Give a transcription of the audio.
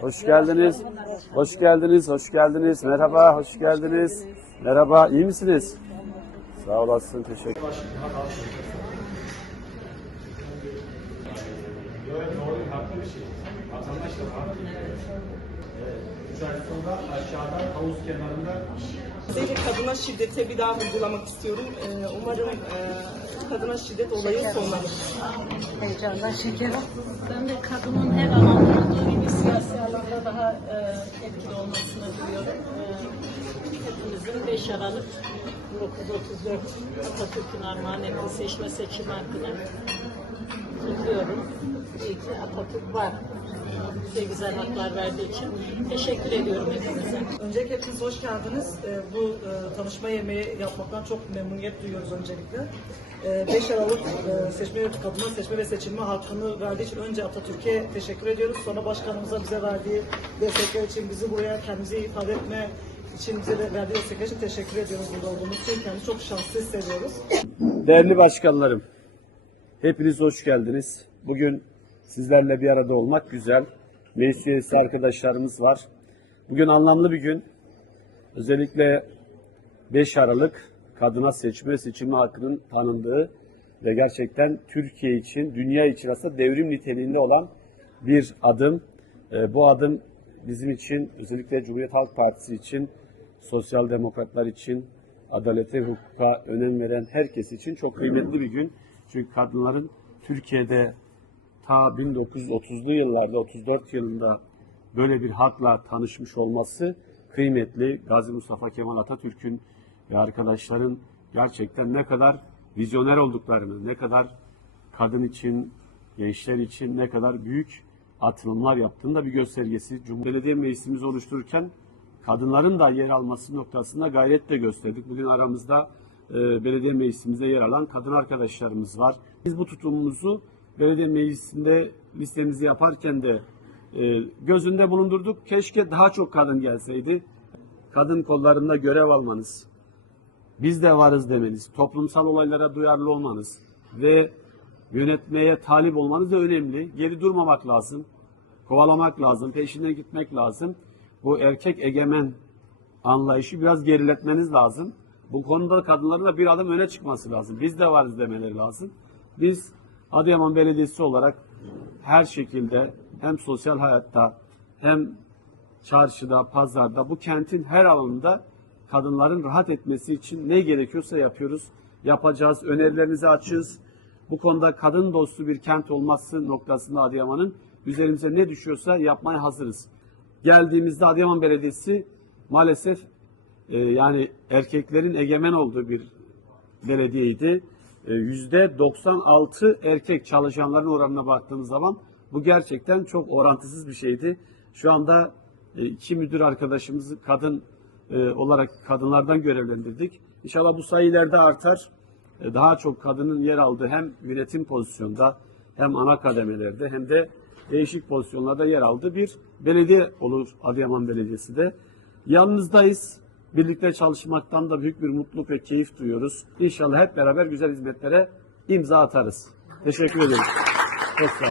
Hoş geldiniz. Hoş geldiniz. Hoş geldiniz. Merhaba. Hoş geldiniz. Merhaba. İyi misiniz? Sağ olasın. Teşekkür aşağıdan havuz kenarında Özellikle kadına şiddete bir daha vurgulamak istiyorum. Ee, umarım e, kadına şiddet olayı sonlanır. Heyecandan şeker. Ben de kadının her alanda gibi siyasi alanda daha e, etkili olmasını diliyorum. E, hepimizin 5 Aralık 1934 Atatürk'ün armağan ettiği seçme seçim hakkını kutluyorum. İyi ki Atatürk var. Bize güzel haklar verdiği için teşekkür ediyorum hepinize. Öncelikle hepiniz hoş geldiniz. Ee, bu e, tanışma yemeği yapmaktan çok memnuniyet duyuyoruz öncelikle. Ee, 5 Aralık e, seçme, kadına seçme ve seçilme hakkını verdiği için önce Atatürk'e teşekkür ediyoruz. Sonra başkanımıza bize verdiği destekler için, bizi buraya kendimizi ifade etme için bize de verdiği destekler için teşekkür ediyoruz burada olduğumuz için. Kendimizi çok şanslı hissediyoruz. Değerli başkanlarım, hepiniz hoş geldiniz. Bugün sizlerle bir arada olmak güzel. Meclis arkadaşlarımız var. Bugün anlamlı bir gün. Özellikle 5 Aralık kadına seçme seçilme hakkının tanındığı ve gerçekten Türkiye için, dünya için aslında devrim niteliğinde olan bir adım. Ee, bu adım bizim için, özellikle Cumhuriyet Halk Partisi için, sosyal demokratlar için, adalete, hukuka önem veren herkes için çok kıymetli bir gün. Çünkü kadınların Türkiye'de ta 1930'lu yıllarda, 34 yılında böyle bir hakla tanışmış olması kıymetli. Gazi Mustafa Kemal Atatürk'ün ve arkadaşların gerçekten ne kadar vizyoner olduklarını, ne kadar kadın için, gençler için ne kadar büyük atılımlar yaptığını da bir göstergesi. Cumhuriyet Meclisimizi oluştururken kadınların da yer alması noktasında gayret de gösterdik. Bugün aramızda e, belediye meclisimizde yer alan kadın arkadaşlarımız var. Biz bu tutumumuzu belediye meclisinde listemizi yaparken de e, gözünde bulundurduk. Keşke daha çok kadın gelseydi. Kadın kollarında görev almanız, biz de varız demeniz, toplumsal olaylara duyarlı olmanız ve yönetmeye talip olmanız da önemli. Geri durmamak lazım. Kovalamak lazım, peşinden gitmek lazım. Bu erkek egemen anlayışı biraz geriletmeniz lazım. Bu konuda kadınların da bir adım öne çıkması lazım. Biz de varız demeleri lazım. Biz Adıyaman Belediyesi olarak her şekilde hem sosyal hayatta hem çarşıda, pazarda, bu kentin her alanında kadınların rahat etmesi için ne gerekiyorsa yapıyoruz. Yapacağız, önerilerinizi açığız. Bu konuda kadın dostu bir kent olması noktasında Adıyaman'ın üzerimize ne düşüyorsa yapmaya hazırız. Geldiğimizde Adıyaman Belediyesi maalesef e, yani erkeklerin egemen olduğu bir belediyeydi. E, Yüzde 96 erkek çalışanların oranına baktığımız zaman bu gerçekten çok orantısız bir şeydi. Şu anda e, iki müdür arkadaşımızı kadın e, olarak kadınlardan görevlendirdik. İnşallah bu sayı ileride artar. E, Daha çok kadının yer aldığı hem yönetim pozisyonda hem ana kademelerde hem de değişik pozisyonlarda yer aldığı bir belediye olur Adıyaman Belediyesi de. Yanınızdayız. Birlikte çalışmaktan da büyük bir mutluluk ve keyif duyuyoruz. İnşallah hep beraber güzel hizmetlere imza atarız. Teşekkür ederim. Çok.